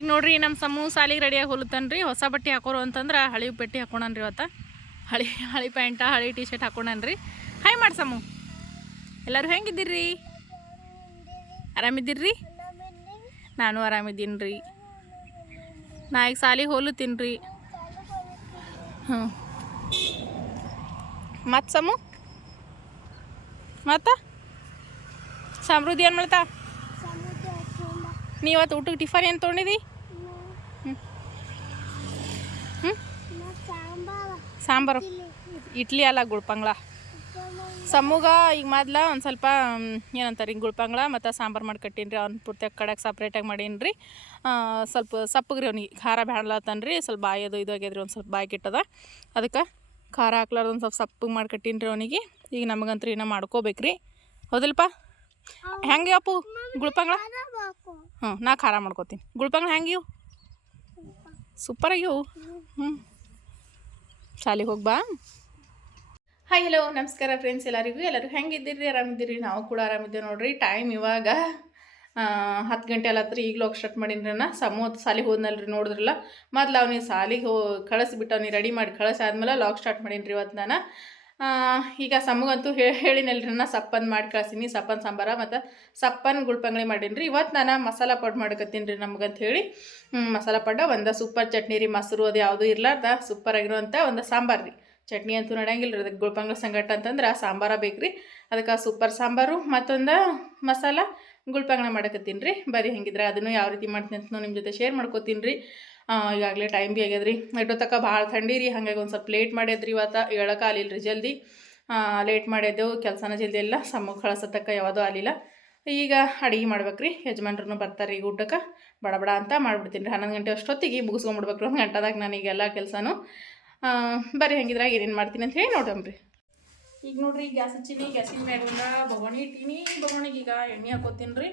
ಈಗ ನೋಡ್ರಿ ನಮ್ಮ ಸಮೂ ಸಾಲಿಗೆ ರೆಡಿಯಾಗಿ ಹೊಲುತ್ತನ್ರಿ. ಹೊಸ ಬಟ್ಟೆ ಹಾಕೋರು ಅಂತಂದ್ರೆ ಹಳಿ ಬಟ್ಟೆ ಹಾಕೋಣನ್ರಿ ಇವತ್ತ. ಹಳಿ ಹಳಿ ಪ್ಯಾಂಟ ಹಳಿ ಟಿ ಶರ್ಟ್ ಹಾಕೋಣನ್ರಿ ಹೈ ಮಾಡಿ ಸಮೂ. ಎಲ್ಲರೂ ಹೆಂಗಿದ್ದೀರಿ? ಆರಾಮಿದ್ದೀರಿ? ನಾನು ಆರಾಮಿದ್ದೀನಿ ರೀ ನಾ ಈಗ ಸಾಲಿಗೆ ಹೋಲುತ್ತೀನಿ ರೀ ಹ್ಞೂ ಮತ್ತು ಸಮು? ಮತ್ತ? ಸಮೃದ್ಧಿ ಏನು ಮಾಡ್ತಾ? ನೀವತ್ತು ಊಟಕ್ಕೆ ಟಿಫನ್ ಏನು ತೊಗೊಂಡಿದಿ ಹ್ಞೂ ಹ್ಞೂ ಸಾಂಬಾರು. ಇಡ್ಲಿ ಅಲ್ಲ ಗುಳ್ಪಂಗ್ಳ. ಸಮ್ಮುಗ ಈಗ ಮೊದ್ಲ ಒಂದು ಸ್ವಲ್ಪ ಏನಂತಾರೆ ಹಿಂಗೆ ಗುಳ್ಪಂಗ್ಳ ಮತ್ತು ಸಾಂಬಾರು ಮಾಡಿ ಕಟ್ಟೀನಿ ರೀ ಅವ್ನು ಪೂರ್ತಿ ಕಡೆಗೆ ಸಪ್ರೇಟಾಗಿ ಮಾಡೀನಿ ರೀ ಸ್ವಲ್ಪ ಸಪ್ಪಗೆ ರೀ ಅವ್ನಿಗೆ. ಖಾರ ಬ್ಯಾಡ್ಲತ್ತನ್ ರೀ ಸ್ವಲ್ಪ ಬಾಯಿ ಅದು ಇದು ಆಗ್ಯದ್ರಿ, ಒಂದು ಸ್ವಲ್ಪ ಬಾಯಿ ಕಿಟ್ಟದ. ಅದಕ್ಕೆ ಖಾರ ಹಾಕ್ಲಾರ್ದು ಒಂದು ಸ್ವಲ್ಪ ಸಪ್ಪಗೆ ಮಾಡಿ ಕಟ್ಟೀನಿ ರೀ ಅವನಿಗೆ. ಈಗ ನಮಗಂತೂ ಇನ್ನೂ ಮಾಡ್ಕೋಬೇಕು ರೀ ಹೌದಿಲ್ಪ? ಹೆಂಗೆ ಅಪ್ಪು ಗುಳ್ಪಂಗ್ಳ? ಹ್ಞೂ ನಾ ಖಾರ ಮಾಡ್ಕೋತೀನಿ. ಗುಳ್ಪಂಗ್ಳ ಹೆಂಗೆ ಇವು ಸೂಪರ್ ಆಗ್ಯವು. ಹ್ಞೂ ಶಾಲೆಗೆ ಹೋಗಿ ಬಾ. ಹಾಯ್ ಹಲೋ ನಮಸ್ಕಾರ ಫ್ರೆಂಡ್ಸ್ ಎಲ್ಲರಿಗೂ. ಎಲ್ಲರೂ ಹೆಂಗಿದ್ದೀರಿ? ಆರಾಮಿದ್ದೀರಿ? ನಾವು ಕೂಡ ಆರಾಮಿದ್ದೀವಿ ನೋಡ್ರಿ. ಟೈಮ್ ಇವಾಗ ಹತ್ತು ಗಂಟೆ ಅಲ್ಲತ್ರಿ ಈಗಲೂ ಹೋಗಿ ಸ್ಟಾರ್ಟ್ ಮಾಡೀನಿ ನಾ ಸಮೂಹ ಸಾಲಿಗೆ ಹೋದ್ನಲ್ರಿ ನೋಡಿದ್ರಲ್ಲ. ಮೊದ್ಲು ಅವ್ನಿಗೆ ಸಾಲಿಗೆ ಹೋ ಕಳಿಸ್ಬಿಟ್ಟು ಅವ್ನಿಗೆ ರೆಡಿ ಮಾಡಿ ಕಳಿಸಾದ್ಮೇಲೆ ಲಾಗ್ ಸ್ಟಾರ್ಟ್ ಮಾಡೀನಿ ರೀ ಇವತ್ತು ನಾನು. ಈಗ ಸಮಗಂತೂ ಹೇಳಿ ಹೇಳಿನಲ್ರಿ ನಾನು ಸಪ್ಪನ್ ಮಾಡಿ ಕಳ್ಸೀನಿ, ಸಪ್ಪನ್ ಸಾಂಬಾರ ಮತ್ತು ಸಪ್ಪನ್ ಗುಳ್ಪಂಗ್ಳಿ ಮಾಡೀನಿ ರೀ ಇವತ್ತು ನಾನು ಮಸಾಲ ಪಡ್ ಮಾಡ್ಕತ್ತೀನಿ ರೀ ನಮ್ಗಂತ ಹೇಳಿ. ಮಸಾಲ ಪಡ್ಡ, ಒಂದು ಸೂಪರ್ ಚಟ್ನಿ ರೀ, ಮೊಸರು ಅದು ಯಾವುದು ಇರಲಾರ್ದ ಸೂಪರ್ ಆಗಿರುವಂಥ ಒಂದು ಸಾಂಬಾರು ರೀ. ಚಟ್ನಿ ಅಂತೂ ನಡೆಯಂಗಿಲ್ಲ ರೀ ಅದಕ್ಕೆ ಗುಳ್ಪಂಗ್ಳ ಸಂಗಟ ಅಂತಂದ್ರೆ ಸಾಂಬಾರ ಬೇಕು ರೀ ಅದಕ್ಕೆ ಸೂಪರ್ ಸಾಂಬಾರು ಮತ್ತೊಂದು ಮಸಾಲ ಗುಳ್ಪಂಗ್ಳ ಮಾಡಕತ್ತೀನಿ ರೀ. ಬರೀ ಹೆಂಗಿದ್ರೆ, ಅದನ್ನು ಯಾವ ರೀತಿ ಮಾಡ್ತೀನಿ ಅಂತ ನಿಮ್ಮ ಜೊತೆ ಶೇರ್ ಮಾಡ್ಕೋತೀನಿ ರೀ. ಈಗಾಗಲೇ ಟೈಮ್ ಭೀ ಆಗ್ಯದ್ರಿ. ಇಟ್ಟೋ ತಕ್ಕ ಭಾಳ ಥಂಡಿ ರೀ. ಹಾಗಾಗಿ ಒಂದು ಸ್ವಲ್ಪ ಲೇಟ್ ಮಾಡ್ಯದ್ರಿ ಇವತ್ತು. ಹೇಳಕ್ಕೆ ಆಲಿಲ್ಲ ರೀ ಜಲ್ದಿ ಲೇಟ್ ಮಾಡಿದ್ದೆವು ಕೆಲಸನ ಜಲ್ದಿ ಎಲ್ಲ ಸಮ್ಮುಖ ಕಳಿಸತಕ್ಕ ಯಾವುದೂ ಆಲಿಲ್ಲ ಈಗ ಅಡುಗೆ ಮಾಡ್ಬೇಕು ರೀ ಯಜಮಾನ್ರು ಬರ್ತಾರೆ ಈಗ ಊಟಕ್ಕೆ. ಬಡ ಬಡ ಅಂತ ಮಾಡಿಬಿಡ್ತೀನಿ ರೀ. ಹನ್ನೊಂದು ಗಂಟೆ ಅಷ್ಟೊತ್ತಿಗೆ ಮುಗಿಸ್ಕೊಂಡ್ಬಿಡ್ಬೇಕು ಒಂದು ಗಂಟೆದಾಗ ನನಗೆಲ್ಲ ಕೆಲಸನೂ. ಬರೀ ಹಂಗಿದ್ರಾಗ ಏನೇನು ಮಾಡ್ತೀನಿ ಅಂತ ಹೇಳಿ ನೋಡಮ್ರಿ ಈಗ ನೋಡ್ರಿ ಗ್ಯಾಸ್ ಹಚ್ಚೀನಿ. ಗ್ಯಾಸಿನ ಮ್ಯಾಗಿಂದ ಬೊಗಣಿ ಇಟ್ಟೀನಿ. ಬೊಗಣಿಗೆ ಈಗ ಎಣ್ಣೆ ಹಾಕೋತೀನಿ ರೀ.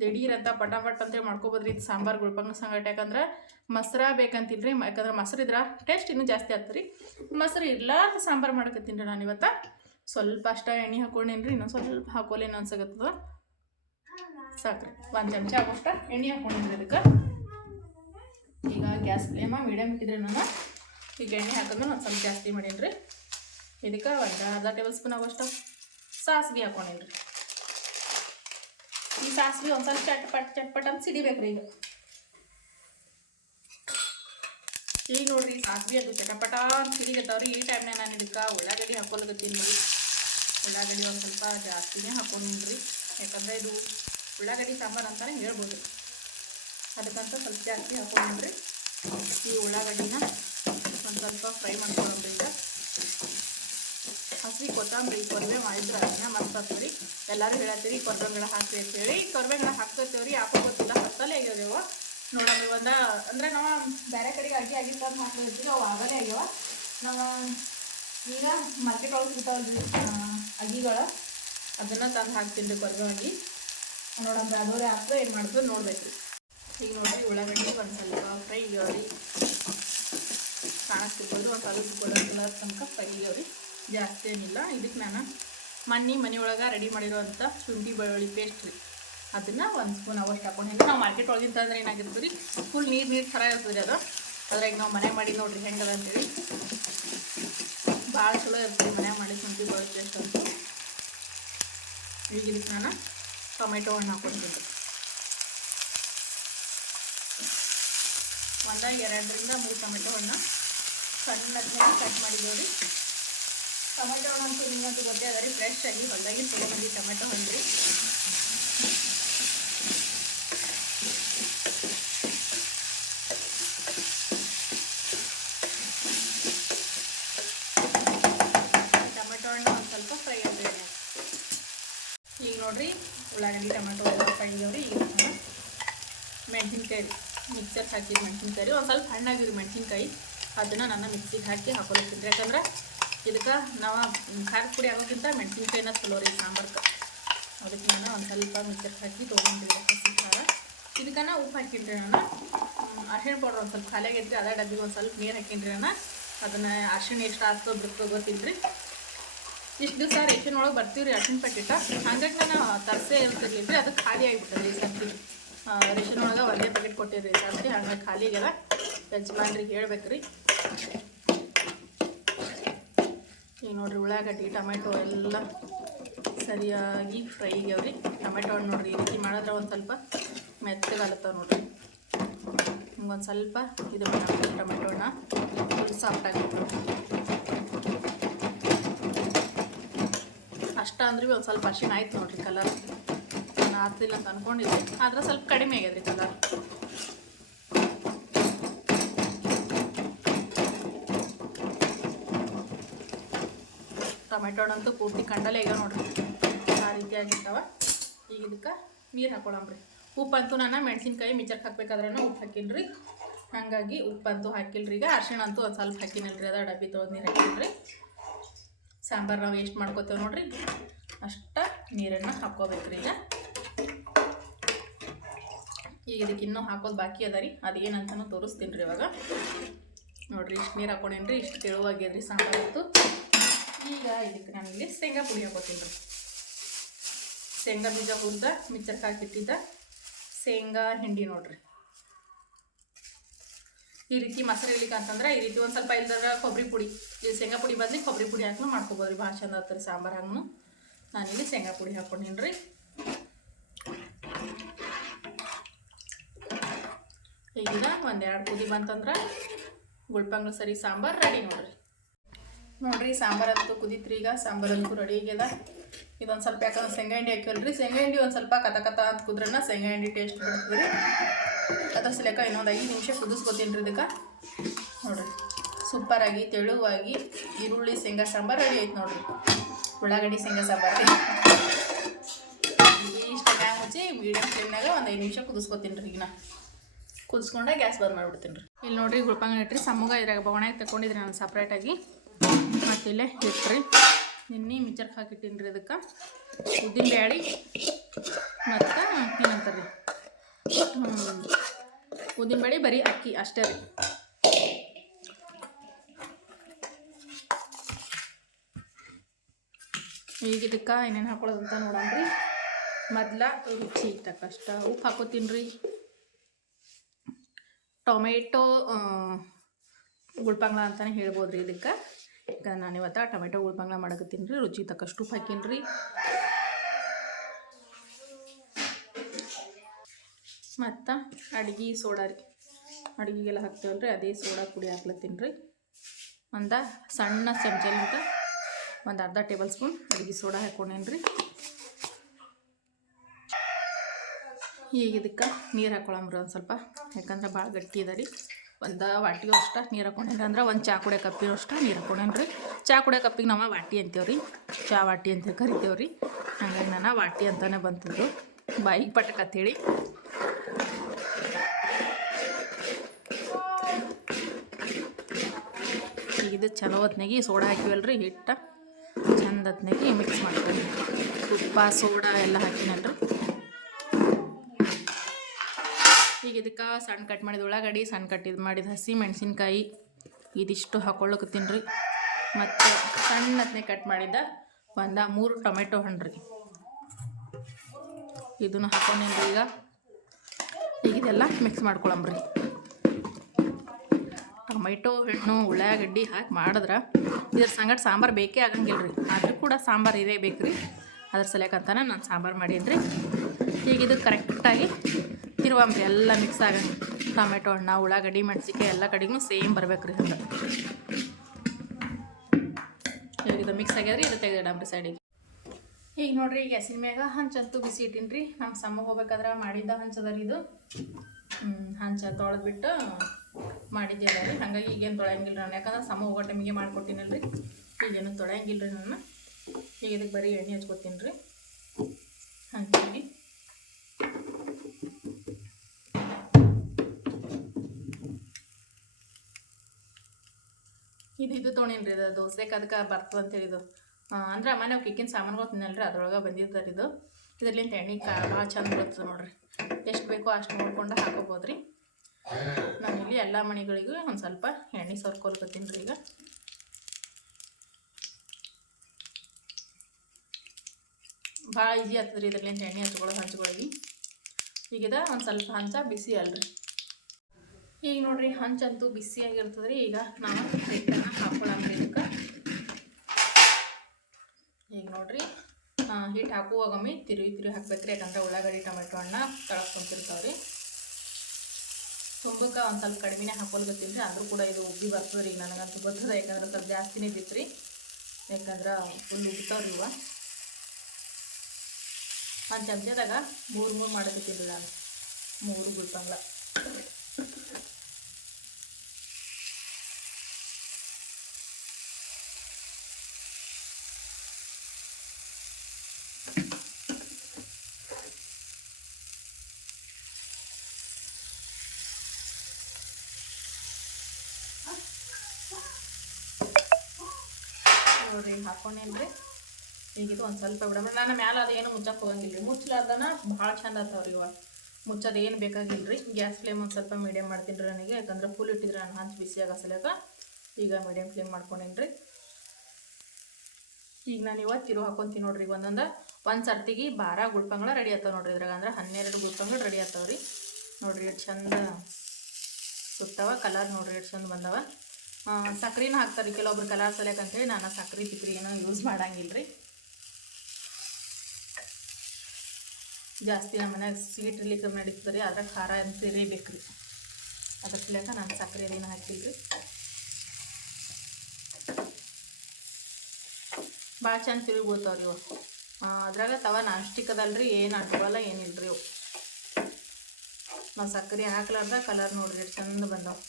ದಿಢೀರ್ ಅಂತ ಪಟ ಪಟ್ ಅಂತೇಳಿ ಮಾಡ್ಕೊಬೋದ್ರಿ ಇದು ಸಾಂಬಾರು ಗುಳ್ಪಂಗ ಸಂಗಟ. ಯಾಕಂದ್ರೆ ಮೊಸರ ಬೇಕಂತಿಲ್ರಿ, ಯಾಕಂದ್ರೆ ಮೊಸರು ಇದ್ರೆ ಟೇಸ್ಟ್ ಇನ್ನೂ ಜಾಸ್ತಿ ಆಗ್ತದೆ ರೀ ಮೊಸರು ಇಲ್ಲ ಸಾಂಬಾರು ಮಾಡ್ಕೊತೀನಿ ರೀ ನಾನು ಇವತ್ತು ಸ್ವಲ್ಪ ಅಷ್ಟ ಎಣ್ಣೆ ಹಾಕೊಂಡೇನ್ರಿ, ಇನ್ನೊಂದು ಸ್ವಲ್ಪ ಹಾಕೋಲೇನು ಅನ್ಸಕತ್ತದ. ಸಾಕ್ರಿ, ಒಂದು ಚಮಚ ಆಗೋಷ್ಟ ಎಣ್ಣೆ ಹಾಕೊಂಡೇನ್ರಿ ಅದಕ್ಕೆ ಈಗ ಗ್ಯಾಸ್ ಫ್ಲೇಮ ಮೀಡಿಯಮ್ ಇಟ್ಟಿದ್ರಿ ನಾನು ಈಗ ಎಣ್ಣೆ ಹಾಕಿದ್ಮೇಲೆ ಒಂದು ಸ್ವಲ್ಪ ಜಾಸ್ತಿ ಮಾಡೇನ್ರಿ. ಇದಕ್ಕೆ ಒಂದು ಅರ್ಧ ಟೇಬಲ್ ಸ್ಪೂನ್ ಆಗೋಷ್ಟು ಸಾಸಿವೆ ಹಾಕೊಂಡೇನ್ರಿ. ಈ ಸಾಸಿವೆ ಒಂದು ಸ್ವಲ್ಪ ಚಟ್ಪಟ್ ಚಟ್ಪಟ್ ಅಂತ ಸಿಡಿಬೇಕ್ರಿ ಈಗ. ಈಗ ನೋಡ್ರಿ ಸಾಸಿವೆ ಅದು ಚಟಪಟ ಅಂತ ಸಿಡಿಗತ್ತವ್ರಿ ಈ ಟೈಮ್ನಾಗ ನಾನು ಇದಕ್ಕೆ ಉಳ್ಳಾಗಡ್ಡಿ ಹಾಕೊಳಕತ್ತೀನಿ ರೀ ಉಳ್ಳಾಗಡ್ಡಿ ಒಂದು ಸ್ವಲ್ಪ ಜಾಸ್ತಿನೇ ರೀ ಯಾಕಂದರೆ ಇದು ಉಳ್ಳಾಗಡ್ಡಿ ಸಾಂಬಾರು ಅಂತಾನೆ ಹೇಳ್ಬೋದು. ಅದಕ್ಕಂತ ಸ್ವಲ್ಪ ಜಾಸ್ತಿ ಹಾಕೊಂಡಿನಿ ಈ ಉಳ್ಳಾಗಡ್ಡಿನ ಒಂದು ಸ್ವಲ್ಪ ಫ್ರೈ ಮಾಡ್ಕೊಳ್ಳೋದು ಹಸಿ ಕೊತ್ತಂಬರಿ ಕೊರ್ವೆ ಮಾಡಿದ್ರೆ ಅದನ್ನ ಮಸ್ತಾಗ್ತದೆ ಎಲ್ಲರೂ ಹೇಳತ್ತೀರಿ ಕೊರ್ಬಂಗಳ ಹಾಕಿ ಅಂತೇಳಿ ಕೊರ್ಬಂಗಳ ರೀ ಯಾಕೋ ಗೊತ್ತಿಲ್ಲ ಹತ್ತಲೇ ಆಗ್ಯಾವ ನೋಡಿ ಒಂದು, ಅಂದ್ರೆ ನಾವು ಬೇರೆ ಕಡೆಗೆ ಅಡ್ಗೆ ಆಗಿತ್ತು ಅಂತ ಹಾಕ್ತಿರ್ತೀವಿ ಅವು ಆಗಲೇ ಆಗ್ಯಾವ. ನಾವು ಈಗ ಮಾರ್ಕೆಟ್ ಒಳಗೆ ಸಿಗ್ತಾವಲ್ರಿ ಅಗಿಗಳ ಅದನ್ನ ತಂದು ಹಾಕ್ತೀನಿ ರೀ ಕೊರ್ಬೆ ಅಗಿ ನೋಡಮ್ರಿ ಅದೋರೆ ಹಾಕ್ತೋ ಏನು ಮಾಡಿದ್ರು ನೋಡ್ಬೇಕು ಈಗ ನೋಡ್ರಿ, ಉಳ್ಳಾಗಡ್ಡಿ ಒಂದು ಸ್ವಲ್ಪ ಫ್ರೈ ಆಗ್ಯಾವ್ರಿ. ಕಾಣಿಸ್ತಿರ್ಬೋದು ಒಂದು ಸ್ವಲ್ಪ ಕಲರ್ ತನಕ ಫ್ರೈ ಆಗ್ಯಾವ್ರಿ ಜಾಸ್ತಿ ಏನಿಲ್ಲ. ಇದಕ್ಕೆ ನಾನು ಮನ್ನಿ ಮನೆಯೊಳಗೆ ರೆಡಿ ಮಾಡಿರೋವಂಥ ಶುಂಠಿ, ಬೆಳ್ಳುಳ್ಳಿ ಪೇಸ್ಟ್ ರೀ. ಅದನ್ನು ಒಂದು ಸ್ಪೂನ್ ಅವಷ್ಟು ಹಾಕೊಂಡು ನಾವು ಮಾರ್ಕೆಟ್ ಒಳಗಿಂತ ತಂದ್ರೆ ಏನಾಗಿರ್ತದೆ ರೀ ಫುಲ್ ನೀರು ನೀರು ಥರ ಇರ್ತದೆ ಅದು. ಅದ್ರಾಗ ನಾವು ಮನೆ ಮಾಡಿ ನೋಡ್ರಿ ಹೆಂಗದ ಅಂತೇಳಿ. ಭಾಳ ಚಲೋ ಇರ್ತದೆ ಮನೆ ಮಾಡಿ ಶುಂಠಿ, ಬೆಳ್ಳುಳ್ಳಿ ಪೇಸ್ಟ್ ಅಂತ. ಈಗ ಇದಕ್ಕೆ ನಾನು ಟೊಮೆಟೊ ಹಣ್ಣು ಹಾಕೊಂಡು ಒಂದು ಎರಡರಿಂದ ಮೂರು ಟೊಮೆಟೊ ಹಣ್ಣು ಸಣ್ಣ ಕಟ್ ಮಾಡಿದ್ದೀವಿ ರೀ. ಟೊಮೆಟೊ ಹಣ್ಣು ನಿಮಗಂತೂ ಗೊತ್ತೇ ಅದ ರೀ ಫ್ರೆಶ್ ಆಗಿ ಹೊಲದಾಗಿ ತೊಗೊಂಡ್ರಿ ಟೊಮೆಟೊ ಹಣ್ಣು ರೀ. ಟೊಮೆಟೊ ಹಣ್ಣು ಒಂದು ಸ್ವಲ್ಪ ಫ್ರೈ ಅಂದರೆ ಈಗ ನೋಡ್ರಿ, ಉಳ್ಳಾಗಡ್ಡಿ, ಟೊಮೆಟೊ ಫ್ರೈ ಆಗ್ಯಾವ್ರಿ ಈಗ ಮೆಣಸಿನ್ಕಾಯಿ ಮಿಕ್ಸರ್ಸ್ ಹಾಕಿ ಮೆಣಸಿನ್ಕಾಯಿ ರೀ. ಒಂದು ಸ್ವಲ್ಪ ಹಣ್ಣಾಗಿರಿ ಮೆಣಸಿನ್ಕಾಯಿ, ಅದನ್ನು ನಾನು ಮಿಕ್ಸಿಗೆ ಹಾಕಿ ಹಾಕೊಳತ್ತೀನಿ ರೀ ಯಾಕಂದ್ರೆ ಇದಕ್ಕೆ ನಾವು ಖಾರದ ಪುಡಿ ಆಗೋಕ್ಕಿಂತ ಮೆಣಸಿನ್ಕಾಯಿನ ಚಲೋ ರೀ ಸಾಂಬಾರ್ಗೆ ಅದಕ್ಕೆ ನಾನು ಒಂದು ಸ್ವಲ್ಪ ಮಿಕ್ಸರ್ ಹಾಕಿ ತೊಗೊಂಡಿದ್ದೆ ಹಸಿ ಖಾರ ಇದಕ್ಕೆ ನಾನು ಉಪ್ಪು ಹಾಕಿನ್ರಿ ನಾನು. ಅರ್ಶಿಣ ಪೌಡ್ರ್ ಒಂದು ಸ್ವಲ್ಪ ಖಾಲಿ ಆಗೈತ್ರಿ ಅದೇ ಡಬ್ಬಿಗೆ ಒಂದು ಸ್ವಲ್ಪ ನೀರು ಹಾಕಿನ್ರಿ ನಾನು. ಅದನ್ನು ಅರ್ಶಿಣ ಎಷ್ಟು ಆಗ್ತದೆ ಬಿಡ್ತೋ ಗೊತ್ತಿಲ್ಲರಿ ಇಷ್ಟು ದಿವಸ ರೇಷನ್ ಒಳಗೆ ಬರ್ತೀವಿ ರೀ ಅರ್ಶಿಣ ಪ್ಯಾಕೆಟ ಹಂಗಾಗಿ ನಾನು ತರಿಸೇ ಇರ್ತಿರ್ಲಿಲ್ಲ ರೀ ಅದಕ್ಕೆ ಖಾಲಿ ಆಗಿಬಿಟ್ಟದೆ ಈ ಸರ್ತಿ. ರೇಷನ್ ಒಳಗೆ ಒಂದೇ ಪ್ಯಾಕೆಟ್ ಕೊಟ್ಟಿರಿ ಸರ್ತಿ, ಹಂಗಾಗಿ ಖಾಲಿಗೆಲ್ಲ ಯಜಮಾನ್ರಿಗೆ ಹೇಳ್ಬೇಕ್ರಿ. ಈಗ ನೋಡಿರಿ ಉಳ್ಳಾಗಡ್ಡಿ, ಟೊಮೆಟೊ ಎಲ್ಲ ಸರಿಯಾಗಿ ಫ್ರೈ ರೀ ಟೊಮೆಟೊ ಹಣ್ಣು ನೋಡ್ರಿ, ಈ ರೀತಿ ಮಾಡಿದ್ರೆ ಒಂದು ಸ್ವಲ್ಪ ಮೆತ್ತಗಾಲತ್ತಾವ ನೋಡ್ರಿ. ಒಂದು ಸ್ವಲ್ಪ ಇದು ಮಾಡಿ ಟೊಮೆಟೊ ಹಣ್ಣ. ಫುಲ್ ಸಾಫ್ಟ್ ಆಗಿ ಅಷ್ಟ ಅಂದ್ರೆ ಒಂದು ಸ್ವಲ್ಪ ಅರ್ಶಿನ ಆಯ್ತು ನೋಡಿರಿ ಕಲರ್ ನಾನು ಆಗ್ತಿಲ್ಲ ಅಂತ ಅನ್ಕೊಂಡಿದ್ದೆ. ಆದ್ರೆ ಸ್ವಲ್ಪ ಕಡಿಮೆ ಆಗ್ಯದ್ರಿ ಕಲರ್ ಟೊಮೆಟೊ ಹಣ್ಣಂತೂ ಪೂರ್ತಿ ಕಂಡಲ್ಲೇ ಈಗ ನೋಡ್ರಿ. ಆ ರೀತಿಯಾಗಿರ್ತಾವೆ. ಈಗ ಇದಕ್ಕೆ ನೀರು ಹಾಕೊಳ್ಳಂಬ್ರಿ ಉಪ್ಪಂತೂ ನಾನು ಮೆಣಸಿನ್ಕಾಯಿ ಮಿಚರ್ಗೆ ಹಾಕ್ಬೇಕಾದ್ರೆ ಉಪ್ಪು ಹಾಕಿನ್ರಿ ಹಾಗಾಗಿ ಉಪ್ಪಂತೂ ಹಾಕಿಲ್ರಿ. ಈಗ ಅರ್ಶಿಣ ಅಂತೂ ಒಂದು ಸ್ವಲ್ಪ ಹಾಕಿನಲ್ರಿ. ಅದ ಡಬ್ಬಿ ತೊಗೊಂಡು ನೀರು ಹಾಕಿನ್ರಿ ಸಾಂಬಾರು ನಾವು ವೇಸ್ಟ್ ಮಾಡ್ಕೋತೇವೆ ನೋಡ್ರಿ. ಅಷ್ಟ ನೀರನ್ನು ಹಾಕ್ಕೋಬೇಕ್ರಿ ಈಗ. ಈಗ ಇದಕ್ಕೆ ಇನ್ನೂ ಹಾಕೋದು ಬಾಕಿ ಅದ ರೀ. ಅದು ಏನಂತನೂ ತೋರಿಸ್ತೀನಿ ರೀ ಇವಾಗ. ನೋಡಿರಿ ಇಷ್ಟು ನೀರು ಹಾಕೊಂಡೇನ್ರಿ, ಇಷ್ಟು ತೆಳುವಾಗ್ಯದ್ರಿ ಸಾಂಬಾರು ಇತ್ತು ಈಗ ಇದಕ್ಕೆ ನಾನು ಇಲ್ಲಿ ಶೇಂಗಾ ಪುಡಿ ಹಾಕೋತೀನಿ ರೀ ಶೇಂಗಾ ಬೀಜ ಹುರಿದ ಮಿಕ್ಸರ್ಗೆ ಹಾಕಿಟ್ಟಿದ್ದ ಶೇಂಗಾ ಹಿಂಡಿ ನೋಡ್ರಿ. ಈ ರೀತಿ ಮೊಸರು ಇರ್ಲಿಕ್ಕೆ ಅಂತಂದ್ರೆ ಈ ರೀತಿ ಒಂದು ಸ್ವಲ್ಪ ಇಲ್ದಾಗ ಕೊಬ್ಬರಿ ಪುಡಿ. ಇಲ್ಲಿ ಶೇಂಗಾ ಪುಡಿ ಬದಲಿ ಕೊಬ್ಬರಿ ಪುಡಿ ಹಾಕಿ ಮಾಡ್ಕೊಬೋದು ರೀ. ಭಾಳ ಚಂದ ಆಗ್ತದೆ ಸಾಂಬಾರು ಹಂಗೂ ನಾನಿಲ್ಲಿ ಶೇಂಗಾ ಪುಡಿ ಹಾಕ್ಕೊಂಡಿನಿ ರೀ. ಈಗ ಒಂದೆರಡು ಕುದಿ ಬಂತಂದ್ರೆ ಗುಳ್ಪಂಗ್ಳ ಸರಿ ಸಾಂಬಾರು ರೆಡಿ ನೋಡ್ರಿ. ನೋಡ್ರಿ ಸಾಂಬಾರು ಅಂತೂ ಕುದೀತ್ರಿ ಈಗ ಸಾಂಬಾರು ಅಂತೂ ರೆಡಿ ಆಗ್ಯದ. ಇದೊಂದು ಸ್ವಲ್ಪ ಯಾಕಂದ್ರೆ ಶೇಂಗಾ ಹಿಂಡಿ ಹಾಕಿವಲ್ರಿ. ಒಂದು ಸ್ವಲ್ಪ ಕತ ಕತ ಅಂತ ಕುದ್ರನ್ನ ಶೇಂಗಾ ಟೇಸ್ಟ್ ಬರ್ತದೆ ರೀ ಅದ್ರ ಸಲಕ ಇನ್ನೊಂದು ಐದು ನಿಮಿಷ ಕುದಿಸ್ಕೊತೀನಿ ರೀ ಇದಕ್ಕೆ. ನೋಡ್ರಿ ಸೂಪರಾಗಿ ತೆಳುವಾಗಿ, ಈರುಳ್ಳಿ, ಶೇಂಗಾ, ಸಾಂಬಾರು ರೆಡಿ ಐತೆ ನೋಡ್ರಿ. ಉಳ್ಳಾಗಡ್ಡಿ, ಶೇಂಗಾ, ಸಾಂಬಾರು ಇಷ್ಟು ಟೈಮ್ ಮುಚ್ಚಿ ಮೀಡಿಯಮ್ ಫ್ಲೇಮ್ನಾಗ ಒಂದು ಐದು ನಿಮಿಷ ಕುದಿಸ್ಕೊತೀನಿ ರೀ ಈಗ ನಾ. ಕುದಿಸ್ಕೊಂಡೆ ಗ್ಯಾಸ್ ಬಂದ್ ಮಾಡಿಬಿಡ್ತೀನಿ ರೀ ಇಲ್ಲಿ ನೋಡ್ರಿ ಗುಳ್ಪಂಗ ಇಟ್ರಿ. ಸಮ್ಮಗ ಇದ್ರಾಗ ಬೊಗಣಾಗ ತಗೊಂಡಿದ್ರಿ ನಾನು ಸಪ್ರೇಟಾಗಿ ಇಲ್ಲೇ ಇಟ್ರಿ. ನಿನ್ನೆ ಮಿಚರ್ಗೆ ಹಾಕಿಟ್ಟಿನಿ ರೀ ಅದಕ್ಕೆ. ಉದ್ದಿನ ಬ್ಯಾಳಿ ಮತ್ತು ಏನಂತಾರೆ ಉದ್ದಿನ ಬೇಳೆ ಬರೀ ಅಕ್ಕಿ ಅಷ್ಟೇ ರೀ. ಈಗ ಇದಕ್ಕೆ ಏನೇನು ಹಾಕೊಳ್ಳೋದಂತ ನೋಡೋಣ ರೀ. ಮೊದ್ಲ ರುಚಿ ತಕ್ಕಷ್ಟ ಉಪ್ಪು ಹಾಕೋತೀನಿ ರೀ ಟೊಮೆಟೊ ಗುಳ್ಪಂಗ್ಲ ಅಂತಲೇ ಹೇಳ್ಬೋದು ರೀ ಇದಕ್ಕೆ. ಈಗ ನಾನು ಇವತ್ತು ಟೊಮೆಟೊ ಉಳ್ಪಂಗ್ಲ ಮಾಡಕತ್ತೀನಿ ರೀ ರುಚಿ ತಕ್ಕಷ್ಟು ಹಾಕೀನಿ ರೀ. ಮತ್ತು ಅಡ್ಗೆ ಸೋಡಾ ರೀ. ಅಡುಗೆಗೆಲ್ಲ ಹಾಕ್ತೇವಲ್ಲ ರೀ, ಅದೇ ಸೋಡಾ ಪುಡಿ ಹಾಕ್ಲತ್ತೀನಿ ರೀ. ಒಂದು ಸಣ್ಣ ಚಮಚಲಿಂದ ಒಂದು ಅರ್ಧ ಟೇಬಲ್ ಸ್ಪೂನ್ ಅಡುಗೆ ಸೋಡಾ ಹಾಕ್ಕೊಂಡೇನಿ ರೀ. ಈಗ ಇದಕ್ಕೆ ನೀರು ಹಾಕ್ಕೊಳಂಬ್ರಿ ಒಂದು ಸ್ವಲ್ಪ, ಯಾಕಂದ್ರೆ ಭಾಳ ಗಟ್ಟಿ ಇದೆ ರೀ. ಒಂದು ವಾಟಿ ಅಷ್ಟ ನೀರು ಹಾಕೊಂಡೇನ್ರಿ ಅಂದ್ರೆ ಒಂದು ಚಾ ಕುಡಿಯೋ ಕಪ್ಪಿನ ಅಷ್ಟ ನೀರು ಹಾಕೊಂಡೇನ್ರಿ. ಚಾ ಕುಡಿಯೋ ಕಪ್ಪಿಗೆ ನಾವು ವಾಟಿ ಅಂತೀವಿ ರೀ ಚಾ ವಾಟಿ ಅಂತ ಕರಿತೇವೆ ರೀ ಹಾಗಾಗಿ ನಾನು ವಾಟಿ ಅಂತಲೇ ಬಂತಿದ್ದು. ಬಾಯಿಗೆ ಈಗ ಇದು ಚಲೋ ಹೊತ್ನಾಗಿ ಸೋಡಾ ಹಾಕಿವಲ್ರಿ, ಹಿಟ್ಟ. ಚಂದ ಹೊತ್ನಾಗಿ ಮಿಕ್ಸ್ ಮಾಡ್ಕೊಂಡು ತುಪ್ಪ ಸೋಡಾ ಎಲ್ಲ ಹಾಕಿನಲ್ರಿ. ಇದಕ್ಕೆ ಸಣ್ಣ ಕಟ್ ಮಾಡಿದ ಉಳ್ಳಾಗಡ್ಡಿ, ಸಣ್ಣ ಕಟ್ ಇದು ಮಾಡಿದ ಹಸಿ ಮೆಣಸಿನ್ಕಾಯಿ. ಇದಿಷ್ಟು ಹಾಕೊಳ್ಳಕತ್ತೀನಿ ರೀ ಮತ್ತು ಸಣ್ಣತ್ನೆ ಕಟ್ ಮಾಡಿದ ಒಂದು ಮೂರು ಟೊಮೆಟೊ ಹಣ್ಣು ರೀ ಇದನ್ನು ರೀ ಈಗ. ಈಗ ಇದೆಲ್ಲ ಮಿಕ್ಸ್ ಮಾಡ್ಕೊಳಂಬ್ರಿ. ಟೊಮೆಟೊ, ಹಣ್ಣು, ಉಳ್ಳಾಗಡ್ಡಿ ಹಾಕಿ ಮಾಡಿದ್ರೆ ಇದ್ರ ಸಂಗಡ ಸಾಂಬಾರು ಬೇಕೇ ಆಗಂಗಿಲ್ಲ ರೀ ಆದರೂ ಕೂಡ ಸಾಂಬಾರು ಇದೇ ಬೇಕು ರೀ ಅದ್ರ ಸಲಕಂತಾನೆ ನಾನು ಸಾಂಬಾರು ಮಾಡೀನಿ ರೀ ಈಗ ಇದು ಕರೆಕ್ಟಾಗಿ ತಿರುವಂಬ್ರಿ ಎಲ್ಲ ಮಿಕ್ಸ್ ಆಗಂಗೆ ಟೊಮೆಟೊ ಹಣ್ಣು ಉಳ್ಳಾಗಡ್ಡಿ ಮೆಣಸಿಕಾಯಿ ಎಲ್ಲ ಕಡೆಗೂ ಸೇಮ್ ಬರ್ಬೇಕು ರೀ ಹಂಗೆ. ಈಗ ಇದು ಮಿಕ್ಸ್ ಆಗ್ಯದ್ರಿ, ಇದು ತೆಗೆದಿಡಮ್ರಿ ಸೈಡಿಗೆ ಈಗ ನೋಡ್ರಿ, ಈಗ ಗ್ಯಾಸಿನ ಮ್ಯಾಗ ಹಂಚಂತೂ ಬಿಸಿ ಇಟ್ಟೀನಿ ರೀ ನಮ್ಮ ಸಮ್ಮ ಹೋಗ್ಬೇಕಾದ್ರೆ ಮಾಡಿದ್ದ ಹಂಚದರಿ ಇದು. ಹಂಚ ತೊಳೆದ್ಬಿಟ್ಟು ಮಾಡಿದ್ದೆ ರೀ. ಹಾಗಾಗಿ ಈಗೇನು ತೊಳೆಯಂಗಿಲ್ಲ ನಾನು. ಯಾಕಂದ್ರೆ ಸಮ ಹೋಗೋ ಟೈಮಿಗೆ ಮಾಡಿಕೊಟ್ಟಿನಲ್ರಿ. ಈಗೇನು ತೊಳೆಯಂಗಿಲ್ಲ ರೀ ನಾನು. ಈಗ ಇದಕ್ಕೆ ಬರೀ ಎಣ್ಣೆ ಹಚ್ಕೊತೀನಿ ರೀ. ಹಾಕ್ತೀನಿ. ಇದು ಇದು ತೊಗೊಂಡೇನ್ರಿ ಇದು ದೋಸೆಗೆ ಅದಕ್ಕೆ ಬರ್ತದೆ ಅಂತೇಳಿ ಇದು ಅಂದ್ರೆ ಮನೆ ಕಿಕ್ಕಿನ ಸಾಮಾನುಗಳು ತಿನ್ನಲ್ರಿ ಅದ್ರೊಳಗೆ ಬಂದಿರ್ತಾರೆ ಇದು. ಇದರಲ್ಲಿಂದ ಎಣ್ಣೆ ಕಾ, ಭಾಳ ಚಂದ ಬರ್ತದೆ ನೋಡ್ರಿ. ಎಷ್ಟು ಬೇಕೋ ಅಷ್ಟು ನೋಡ್ಕೊಂಡು ಹಾಕೋಬೋದ್ರಿ. ಇಲ್ಲಿ ಎಲ್ಲ ಮನೆಗಳಿಗೂ ಒಂದು ಸ್ವಲ್ಪ ಎಣ್ಣೆ ಸರ್ಕೊಲ್ಕತ್ತೀನಿ ರೀ ಈಗ. ಭಾಳ ಈಜಿ ಆಗ್ತದೆ ರೀ ಇದ್ರಲ್ಲಿಂದ ಎಣ್ಣೆ ಹಚ್ಕೊಳ್ಳೋದು ಹಚ್ಕೊಳ್ಳಿ ಈಗಿದ ಒಂದು ಸ್ವಲ್ಪ ಹಂಚ, ಬಿಸಿ ಅಲ್ರಿ. ಈಗ ನೋಡ್ರಿ ಹಂಚಂತೂ ಬಿಸಿಯಾಗಿರ್ತದೆ ರೀ ಈಗ ನಾವು ಹಿಟ್ಟನ್ನು ಹಾಕೊಳ್ಳೋಣ ಇದಕ್ಕೆ. ಈಗ ನೋಡ್ರಿ ಹಿಟ್ಟು ಹಾಕುವಾಗೊಮ್ಮೆ ತಿರುವಿ ತಿರುವಿ ಹಾಕ್ಬೇಕ್ರಿ. ಯಾಕಂದ್ರೆ ಉಳ್ಳಾಗಡ್ಡಿ, ಟೊಮೆಟೊ ಹಣ್ಣ ತಳಸ್ಕೊಂತಿರ್ತಾವ್ರಿ ತುಂಬಕ್ಕೆ ಒಂದು ಸ್ವಲ್ಪ ಕಡಿಮೆನೇ ಹಾಕೊಲ್ಗತ್ತೀನಿ ರೀ ಆದರೂ ಕೂಡ ಇದು ಉಬ್ಬಿ ಬರ್ತದೆ ರೀ ನನಗಂತೂ ಬರ್ತದೆ ಯಾಕಂದ್ರೆ ಸ್ವಲ್ಪ ಜಾಸ್ತಿನೇ ಬಿತ್ತು ರೀ ಯಾಕಂದ್ರೆ ಫುಲ್ ಉಬ್ತಾವ್ರಿ ಇವ. ಒಂದು ಚಮಚದಾಗ ಮೂರು ಮೂರು ರೀ ನಾನು. ಮೂರು ಗುಳ್ಪಂಗ್ಲ ನೋಡ್ರಿ ಹಾಕೊಂಡೇನ್ರಿ ಈಗ ಇದು ಒಂದು ಸ್ವಲ್ಪ ಬಿಡಮ್ಮ. ನಾನು ಮ್ಯಾಲ ಅದೇನು ಮುಚ್ಚಕ್ಕೆ ಹೋಗಂಗಿಲ್ಲ ರೀ ಮುಚ್ಚಲಾರ್ದನ ಭಾಳ ಚಂದ ಆತಾವ್ರಿ ಇವಾಗ. ಮುಚ್ಚೋದು ಏನು ಬೇಕಾಗಿಲ್ಲ ಗ್ಯಾಸ್ ಫ್ಲೇಮ್ ಒಂದು ಸ್ವಲ್ಪ ಮೀಡಿಯಮ್ ಮಾಡ್ತೀನಿ ರೀ ನನಗೆ. ಯಾಕಂದ್ರೆ ಫುಲ್ ಇಟ್ಟಿದ್ರೆ ನಾನು ಹಂಚು ಬಿಸಿ ಸಲಕ ಈಗ ಮೀಡಿಯಮ್ ಫ್ಲೇಮ್ ಮಾಡ್ಕೊಂಡೇನಿ ರೀ ಈಗ ನಾನು ಇವತ್ತು ತಿರು ಹಾಕೊಂತೀನಿ ನೋಡ್ರಿ. ಒಂದೊಂದು ಒಂದು ಸರ್ತಿಗೆ ಬಾರ ಗುಳ್ಪಂಗಳ ರೆಡಿ ಆಗ್ತಾವೆ ನೋಡ್ರಿ ಇದ್ರಾಗ. ಅಂದ್ರೆ ಹನ್ನೆರಡು ಗುಳ್ಪಂಗಳು ರೆಡಿ ಆಗ್ತಾವೆ ರೀ ನೋಡ್ರಿ ಎಷ್ಟು ಚಂದ ಸುತ್ತವ ಕಲರ್ ನೋಡ್ರಿ ಎಷ್ಟು ಚಂದ ಬಂದವ. ಸಕ್ರಿನ ಹಾಕ್ತಾರೆ ಕೆಲವೊಬ್ರು ಕಲರ್ ಸಲಕ್ಕಂತೇಳಿ ನಾನು ಸಕ್ರೆ, ತಿಕ್ರಿ ಏನೋ ಯೂಸ್ ಮಾಡಂಗಿಲ್ಲ ರೀ ಜಾಸ್ತಿ ನಮ್ಮ ಮನ್ಯಾಗ ಸ್ವೀಟ್ ಇರ್ಲಿಕ್ಕೆ ನಡೀತದೆ ರೀ ಅದ್ರಾಗ ಖಾರ ಅಂತ ಇರಬೇಕು ರೀ ಅದ್ರ ಸಲಕ ನಾನು ಸಕ್ಕರೆ ಅದೇನು ಹಾಕಿಲ್ಲ ರೀ ಭಾಳ ಚಂದ ತಿರುಗ್ಬೋತಾವ್ರಿ ಇವು. ಅದ್ರಾಗ ತವ ನಾನ್ಸ್ಟಿಕ್ ಅದಲ್ರಿ, ಏನು ಅಂಟ್ಕೊಲ್ಲ ಏನಿಲ್ಲ ರೀ ಇವು. ನಾವು ಸಕ್ಕರೆ ಹಾಕ್ಲಾರ್ದ ಕಲರ್ ನೋಡ್ರಿ, ಚಂದ ಬಂದವು.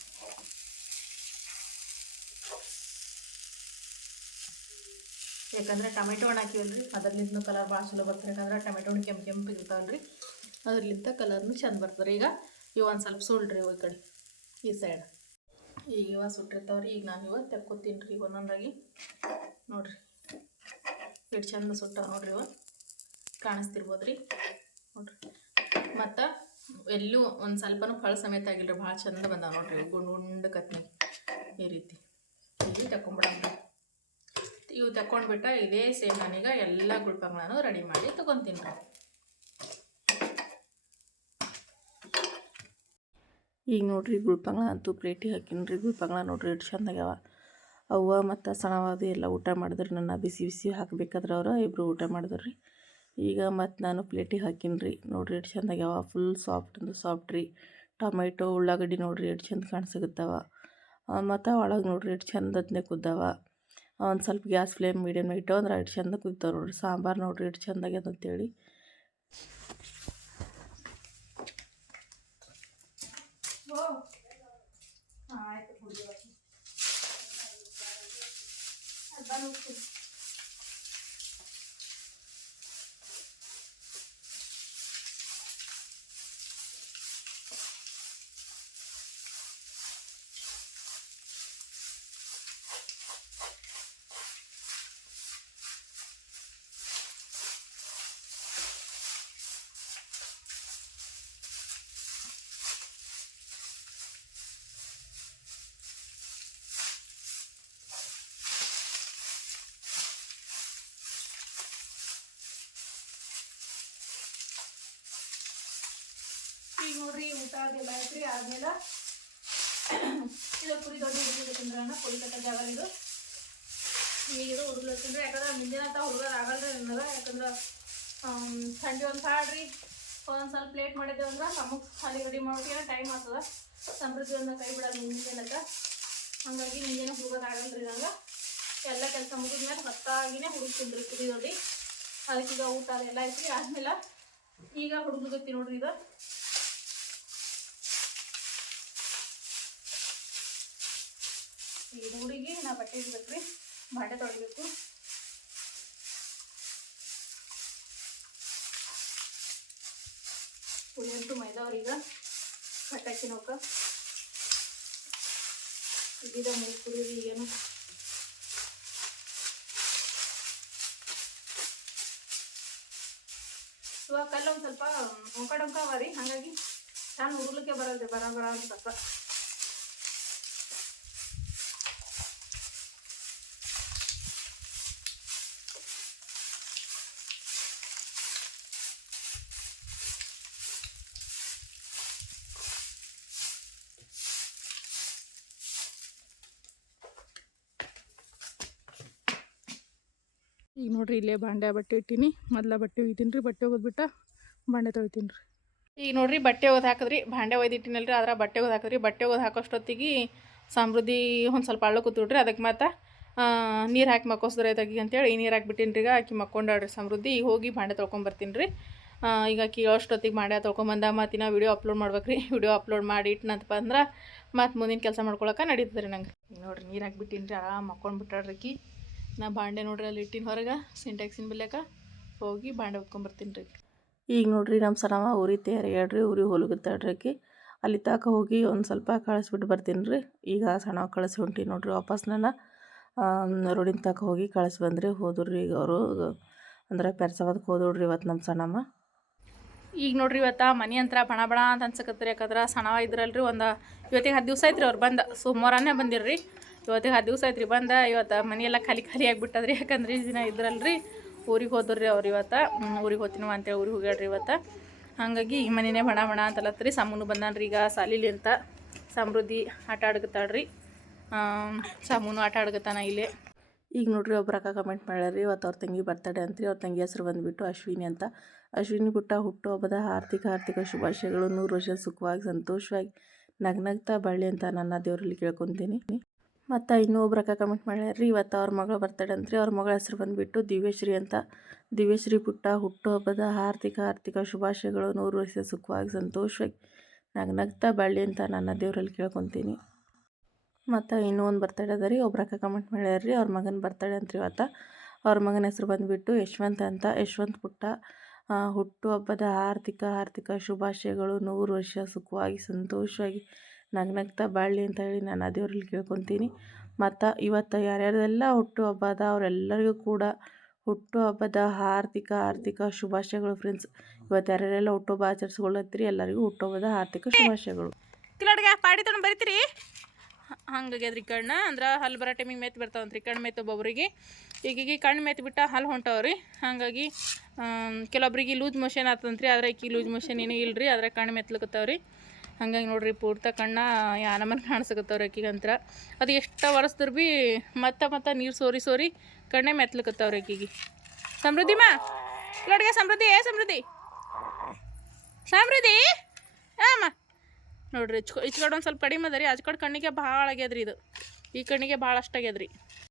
ಯಾಕಂದ್ರೆ ಟೊಮೆಟೊ ಹಣ್ಣು ಹಾಕಿವಲ್ರಿ ಅದರ್ಲಿಂದ ಕಲರ್ ಭಾಳ ಚಲೋ ಬರ್ತದೆ. ಯಾಕಂದ್ರೆ ಟೊಮೆಟೊ ಹಣ್ಣು ಕೆಂಪು ಕೆಂಪು ಇರ್ತಾವಲ್ರಿ, ಅದ್ರಲ್ಲಿಂದ ಕಲರ್ನು ಚಂದ ಬರ್ತದೆ ಈಗ ಇವು ಒಂದು ಸ್ವಲ್ಪ ಸುಳ್ರಿ ಈ ಕಡೆ, ಈ ಸೈಡ್ ಈಗ ಇವ ಸುಟ್ಟಿರ್ತಾವ್ರಿ, ಈಗ ನಾನು ಇವ ತೆಕ್ಕೋತೀನಿ ರೀ ಒಂದೊಂದಾಗಿ. ನೋಡ್ರಿ, ಎಷ್ಟು ಚಂದ ಸುಟ್ಟ ನೋಡ್ರಿ ಇವ. ಕಾಣಿಸ್ತಿರ್ಬೋದ್ರಿ. ನೋಡ್ರಿ. ಮತ್ತು ಎಲ್ಲೂ ಒಂದು ಸ್ವಲ್ಪನೂ ಫಳ ಸಮೇತ ಆಗಿಲ್ರಿ, ಭಾಳ ಚಂದ ಬಂದಾವ ನೋಡ್ರಿ ಗುಂಡು ಗುಂಡು ಕತ್ನಿ ಈ ರೀತಿ. ಇಲ್ಲಿ ತಗೊಂಬಿಡಂಗ್ರಿ ಇವು ತಗೊಂಡ್ಬಿಟ್ಟ ಇದೇ ಸೇಮ್ ನಾನೀಗ ಎಲ್ಲ ಗುಳ್ಪಗಳನ್ನು ರೆಡಿ ಮಾಡಿ ತಗೊತೀನಿ ಈಗ ನೋಡ್ರಿ ಗುಳ್ಪಂಗ್ಳ ಅಂತೂ ಪ್ಲೇಟಿಗೆ ಹಾಕಿನ್ರಿ ಗುಳ್ಪಂಗ್ಳ ನೋಡ್ರಿ ಎಷ್ಟು ಚಂದಾಗ್ಯಾವ. ಅವ್ವ ಮತ್ತು ಸಣ್ಣವಾದ ಎಲ್ಲ ಊಟ ಮಾಡಿದ್ರು. ನನ್ನ ಬಿಸಿ ಬಿಸಿ ಹಾಕ್ಬೇಕಾದ್ರೆ ಅವರು ಇಬ್ಬರು ಊಟ ಮಾಡಿದ್ರು ಈಗ ಮತ್ತು ನಾನು ಪ್ಲೇಟಿಗೆ ಹಾಕಿನಿ ರೀ. ನೋಡ್ರಿ ಎಷ್ಟು ಚಂದಾಗ್ಯಾವ. ಫುಲ್ ಸಾಫ್ಟ್ ಅಂದ್ರೆ ಸಾಫ್ಟ್ ರೀ. ಟೊಮೆಟೊ ಉಳ್ಳಾಗಡ್ಡಿ ನೋಡ್ರಿ ಎಷ್ಟು ಚಂದ ಕಾಣಿಸ್ತಾವ ಮತ್ತು ಒಳಗೆ ನೋಡ್ರಿ ಎಷ್ಟು ಚಂದದ್ನೇ ಕುದ್ದಾವ. ಒಂದು ಸ್ವಲ್ಪ ಗ್ಯಾಸ್ ಫ್ಲೇಮ್ ಮೀಡಿಯಮ್ ಇಟ್ಟು ಅಂದ್ರೆ ಎಷ್ಟು ಚಂದ ಕುದಿತಾವೆ ನೋಡ್ರಿ. ಸಾಂಬಾರು ನೋಡ್ರಿ ಎಷ್ಟು ಚಂದ ಆಗ್ಯದ ಅಂತೇಳಿ ಈಗ ಊಟ ಐತ್ರಿ ಆದ್ಮೇಲೆ ಇದು ಪುರಿ ದೊಡ್ಡ ಹುಡುಗಬೇಕಂದ್ರೆ ಪುರಿ ಕಟ್ಟ ಜಾಗ ಇದು ಈಗ ಇದು ಯಾಕಂದ್ರೆ ಮುಂದಿನ ತ ಹುಡುಗರು ಆಗಲ್ರಿ ನಿಮ್ಗೆ ಯಾಕಂದ್ರೆ ಸಂಜೆ ಒಂದು ಸಾಡ್ರಿ ಒಂದು ಸ್ವಲ್ಪ ಪ್ಲೇಟ್ ಮಾಡಿದ್ದೇವೆ ಅಂದ್ರೆ ನಮಗೆ ಖಾಲಿ ರೆಡಿ ಮಾಡೋಕೆ ಟೈಮ್ ಆಗ್ತದ. ಸಮೃದ್ಧಿ ಒಂದು ಕೈ ಬಿಡೋದು ಮುಂಜಾನಕ ಹಾಗಾಗಿ ಮುಂಜಾನೆ ಹುಡುಗರು ಆಗಲ್ರಿ ನಂಗೆ ಎಲ್ಲ ಕೆಲಸ ಮುಗಿದ ಮೇಲೆ ಹುಡುಕ್ತೀನಿ ರೀ ಪುರಿ ದೊಡ್ಡಿ. ಅದಕ್ಕೆ ಈಗ ಊಟ ಅದೆಲ್ಲ ಐತ್ರಿ ಆದ್ಮೇಲೆ ಈಗ ಹುಡುಗತ್ತಿ ನೋಡ್ರಿ ಇದು ಈಗ ಹುಡುಗಿ, ನಾ ಬಟ್ಟೆ ಇಡ್ಬೇಕ್ರಿ. ಬಾಂಡೆ ತೊಳಿಬೇಕು. ಪುಳಿಯಂತೂ ಮೈದಾವ್ರೀಗ ಪಟಾಕಿ ನೋಕ ಇದ್ದಿದ ಮೂರು ಪುರಿ ಏನು ಕಲ್ಲು ಒಂದು ಸ್ವಲ್ಪ ಒಂಕ ಡೊಂಕ ಅವ ರೀ, ಹಾಗಾಗಿ ನಾನು ಉರ್ಲಿಕ್ಕೆ ಬರಲ್ರಿ ಬರ ಬರ ಅಂತ ಸ್ವಲ್ಪ. ಈಗ ನೋಡ್ರಿ ಇಲ್ಲೇ ಬಾಂಡೆ ಬಟ್ಟೆ ಇಟ್ಟೀನಿ. ಮೊದ್ಲ ಬಟ್ಟೆ ಒಯ್ತೀನಿ ರೀ ಬಟ್ಟೆ ಒಗೆದ್ಬಿಟ್ಟು ಬಾಂಡೆ ತೊಳಿತೀನಿ ರೀ ಈಗ ನೋಡ್ರಿ ಬಟ್ಟೆ ಒಗೆದು ಹಾಕಿದ್ರಿ ಬಾಂಡೆ ಒಯ್ದಿಟ್ಟಿನಲ್ರಿ ಅದ್ರ ಬಟ್ಟೆ ಒಗೆದು ಹಾಕಿದ್ರಿ. ಬಟ್ಟೆ ಒಗೆದು ಹಾಕೋಷ್ಟೊತ್ತಿಗೆ ಸಮೃದ್ಧಿ ಒಂದು ಸ್ವಲ್ಪ ಅಳ್ಳು ಕೂತ್ಬಿಟ್ರಿ ಅದಕ್ಕೆ ಮತ್ತೆ ನೀರು ಹಾಕಿ ಮಕ್ಕೋಸಿದ್ರೆ ತೆಗಿ ಅಂತೇಳಿ ನೀರು ಹಾಕ್ಬಿಟ್ಟಿನಿ ರೀ ಈಗ ಆಕಿ ಮಕ್ಕೊಂಡಾಡ್ರಿ ಸಮೃದ್ಧಿ ಈಗ ಹೋಗಿ ಬಾಂಡೆ ತೊಳ್ಕೊಂಬರ್ತೀನಿ ರೀ ಈಗ ಆಕಿ ಅಷ್ಟೊತ್ತಿಗೆ ಬಾಂಡೆ ತೊಳ್ಕೊಂಬಂದ ಮತ್ತು ಇನ್ನು ವಿಡಿಯೋ ಅಪ್ಲೋಡ್ ಮಾಡ್ಬೇಕು ರೀ ವಿಡಿಯೋ ಅಪ್ಲೋಡ್ ಮಾಡಿ ಇಟ್ನಂತಪ್ಪ ಅಂದ್ರೆ ಮತ್ತು ಮುಂದಿನ ಕೆಲಸ ಮಾಡ್ಕೊಳಕ್ಕೆ ನಡೀತದೆ ರೀ ನಂಗೆ. ನೋಡ್ರಿ ನೀರು ಹಾಕ್ಬಿಟ್ಟಿನಿ ರೀ ಆರಾಮ್ ಮಕ್ಕೊಂಡ್ಬಿಟ್ರಿ ಬಿಟ್ಟಾಡ್ರಿ ನಾ ಬಾಂಡೆ ನೋಡ್ರಿ ಅಲ್ಲಿ ಇಟ್ಟಿನ ಹೊರಗೆ ಸಿಂಟ್ಯಾಕ್ಸಿನ ಬಿಲ್ಯಾಕ ಹೋಗಿ ಬಾಂಡೆ ಹೊತ್ಕೊಂಬರ್ತೀನಿ ರೀ. ಈಗ ನೋಡ್ರಿ ನಮ್ಮ ಸನವ ಊರಿ ತಯಾರಿ ಹೇಳ್ರಿ ಊರಿ ಹೊಲಗುತ್ತಾಡ್ರಿ ಅಲ್ಲಿ ತಾಕ ಹೋಗಿ ಒಂದು ಸ್ವಲ್ಪ ಕಳಿಸ್ಬಿಟ್ಟು ಬರ್ತೀನಿ ರೀ. ಈಗ ಸಣ್ಣ ಕಳಿಸಿ ಹೊಂಟಿ ನೋಡ್ರಿ ವಾಪಸ್ ನನ್ನ ರೋಡಿನ ತನಕ ಹೋಗಿ ಕಳಿಸಿ ಬಂದ್ರಿ. ಹೋದ್ರಿ ಈಗ ಅವರು ಅಂದ್ರೆ ಪೆರ್ಸವದಕ್ಕೆ ಹೋದೋಡ್ರಿ ಇವತ್ತು ನಮ್ಮ ಸಣ್ಣಮ್ಮ ಈಗ ನೋಡ್ರಿ ಇವತ್ತು ಮನೆ ಅಂತರ ಬಣ ಬಣ ಅಂತ ಅನ್ಸಕತ್ರಿ. ಯಾಕಂದ್ರೆ ಸಣ್ಣವ ಇದ್ರಲ್ರಿ ಒಂದು ಇವತ್ತಿಗೆ ಹತ್ತು ದಿವಸ ಐತ್ರಿ ಅವ್ರು ಬಂದ. ಸೋಮವಾರನೇ ಬಂದಿರ್ರಿ. ಇವತ್ತಿಗೆ ಹತ್ತು ದಿವಸ ರೀ ಬಂದ, ಇವತ್ತು ಮನೆಯೆಲ್ಲ ಖಾಲಿ ಖಾಲಿ ಆಗಿಬಿಟ್ಟದ್ರಿ. ಯಾಕಂದ್ರೆ ಈ ದಿನ ಇದ್ರಲ್ರಿ ಊರಿಗೆ ಹೋದ್ರಿ ಅವ್ರು ಇವತ್ತು. ಊರಿಗೆ ಹೋಗ್ತೀನವ ಅಂತೇಳಿ ಊರಿಗೆ ಹೋಗ್ಯಾಡ್ರಿ ಇವತ್ತು. ಹಾಗಾಗಿ ಈ ಮನೆಯೇ ಬಣ ಬಣ ಅಂತಲತ್ರಿ. ಸಾಮೂನು ಬಂದಾನ್ರಿ ಈಗ ಸಾಲಿಲಿ ಅಂತ. ಸಮೃದ್ಧಿ ಆಟ ಆಡ್ಕತ್ತಾಳ್ರಿ. ಸಾಮೂನು ಆಟ ಆಡ್ಕತ್ತಾನ ಇಲ್ಲಿ. ಈಗ ನೋಡ್ರಿ ಒಬ್ರು ಅಕ್ಕ ಕಮೆಂಟ್ ಮಾಡ್ಯಾರ್ರಿ. ಇವತ್ತು ಅವ್ರ ತಂಗಿ ಬರ್ತಡೆ ಅಂತ್ರಿ. ಅವ್ರ ತಂಗಿ ಹೆಸರು ಬಂದುಬಿಟ್ಟು ಅಶ್ವಿನಿ ಅಂತ. ಅಶ್ವಿನಿ ಪುಟ್ಟ ಹುಟ್ಟುಹಬ್ಬದ ಆರ್ಥಿಕ ಆರ್ಥಿಕ ಶುಭಾಶಯಗಳು. ನೂರು ವರ್ಷ ಸುಖವಾಗಿ, ಸಂತೋಷವಾಗಿ, ನಗ್ನಗ್ತಾ ಬಳ್ಳಿ ಅಂತ ನನ್ನ ದೇವರಲ್ಲಿ ಕೇಳ್ಕೊತೀನಿ. ಮತ್ತು ಇನ್ನೂ ಒಬ್ರು ಅಕ್ಕ ಕಮೆಂಟ್ ಮಾಡ್ಯಾರ್ರಿ ಇವತ್ತು ಅವ್ರ ಮಗಳ ಅಂತ ರೀ ಅವ್ರ ಮಗಳ ಹೆಸರು ಬಂದುಬಿಟ್ಟು ದಿವ್ಯಶ್ರೀ ಅಂತ. ದಿವ್ಯಶ್ರೀ ಪುಟ್ಟ, ಹುಟ್ಟುಹಬ್ಬದ ಆರ್ಥಿಕ ಆರ್ಥಿಕ ಶುಭಾಶಯಗಳು, ನೂರು ವರ್ಷ ಸುಖವಾಗಿ ಸಂತೋಷವಾಗಿ ನಗ್ನಗ್ತಾ ಬಳ್ಳಿ ಅಂತ ನನ್ನ ದೇವರಲ್ಲಿ ಕೇಳ್ಕೊತೀನಿ. ಮತ್ತು ಇನ್ನೂ ಒಂದು ಬರ್ತಡೇ ಅದ ರೀ ಅಕ್ಕ ಕಮೆಂಟ್ ರೀ, ಅವ್ರ ಮಗನ ಬರ್ತಡೇ ರೀ ಇವತ್ತು. ಅವ್ರ ಮಗನ ಹೆಸರು ಬಂದುಬಿಟ್ಟು ಯಶವಂತ್ ಅಂತ, ಯಶವಂತ್ ಪುಟ್ಟ ಹುಟ್ಟುಹಬ್ಬದ ಆರ್ಥಿಕ ಆರ್ಥಿಕ ಶುಭಾಶಯಗಳು, ನೂರು ವರ್ಷ ಸುಖವಾಗಿ, ಸಂತೋಷವಾಗಿ ನಗ್ನಗ್ತಾ ಬಾಳಲಿ ಅಂತ ಹೇಳಿ ನಾನು ಆ ಕೇಳ್ಕೊತೀನಿ. ಮತ್ತು ಇವತ್ತು ಯಾರ್ಯಾರೆಲ್ಲ ಹುಟ್ಟುಹಬ್ಬ ಅದ ಅವರೆಲ್ಲರಿಗೂ ಕೂಡ ಹುಟ್ಟುಹಬ್ಬದ ಆರ್ಥಿಕ ಆರ್ಥಿಕ ಶುಭಾಶಯಗಳು ಫ್ರೆಂಡ್ಸ್ ಇವತ್ತು ಯಾರ್ಯಾರೆಲ್ಲ ಹುಟ್ಟುಹಬ್ಬ ಆಚರಿಸ್ಕೊಳ್ಳತ್ತೀರಿ ಎಲ್ಲರಿಗೂ ಹುಟ್ಟುಹಬ್ಬದ ಆರ್ಥಿಕ ಶುಭಾಶಯಗಳು. ಕಿಲಾಡ್ಗೆ ಪಾಡಿ ಬರೀತೀರಿ? ಬರಿತೀರಿ ಹಂಗಾಗ್ಯದ್ರಿ ಕಣ್ಣು, ಅಂದ್ರೆ ಹಲ್ಲು ಬರೋ ಟೈಮಿಗೆ ಮೆತ್ತು ಬರ್ತಾವಂತ್ರಿ ಕಣ್ಣು ಮೆತ್ತು ಒಬ್ಬೊಬ್ರಿಗೆ. ಈಗೀಗ ಕಣ್ಣು ಮೆತ್ತು ಬಿಟ್ಟು ಹಲ್ಲು ಹೊಂಟವ್ರಿ. ಹಾಗಾಗಿ ಕೆಲವೊಬ್ಬರಿಗೆ ಲೂಸ್ ಮೋಷನ್ ಆತಂತ್ರಿ, ಆದ್ರೆ ಈಕಿ ಲೂಸ್ ಮೋಷನ್ ಏನೂ ರೀ ಆದ್ರೆ ಕಣ್ಣು ಮೆತ್ಲಕತ್ತಾವ್ರಿ ಹಂಗಾಗಿ ನೋಡ್ರಿ, ಪೂರ್ತ ಕಣ್ಣ ಯಾನಮನ್ ಕಾಣಿಸ್ಕತ್ತವ್ರ ಆಕಿಗಂತ್ರ ಅದು ಎಷ್ಟು ಒರೆಸಿದ್ರು ಭೀ ಮತ್ತೆ ಮತ್ತೆ ನೀರು ಸೋರಿ ಸೋರಿ ಕಣ್ಣೆ ಮೆತ್ಲಕತ್ತವ್ರ ಆಕಿಗೆ ಸಮೃದ್ಧಿ ಮಾ ಕಡೆಗೆ ಸಮೃದ್ಧಿ, ಏ ಸಮೃದ್ಧಿ. ಸಮೃದ್ಧಿ ಆಮ ನೋಡ್ರಿ ಇಚ್ ಇಚ್ಕಡೆ ಒಂದು ಸ್ವಲ್ಪ ಕಡಿಮೆ ಅದ ರೀ ಆಚ್ ಕಣ್ಣಿಗೆ ಭಾಳ ಆಗ್ಯದ್ರಿ ಇದು. ಈ ಕಣ್ಣಿಗೆ ಭಾಳ ಅಷ್ಟು ಆಗ್ಯದ್ರಿ.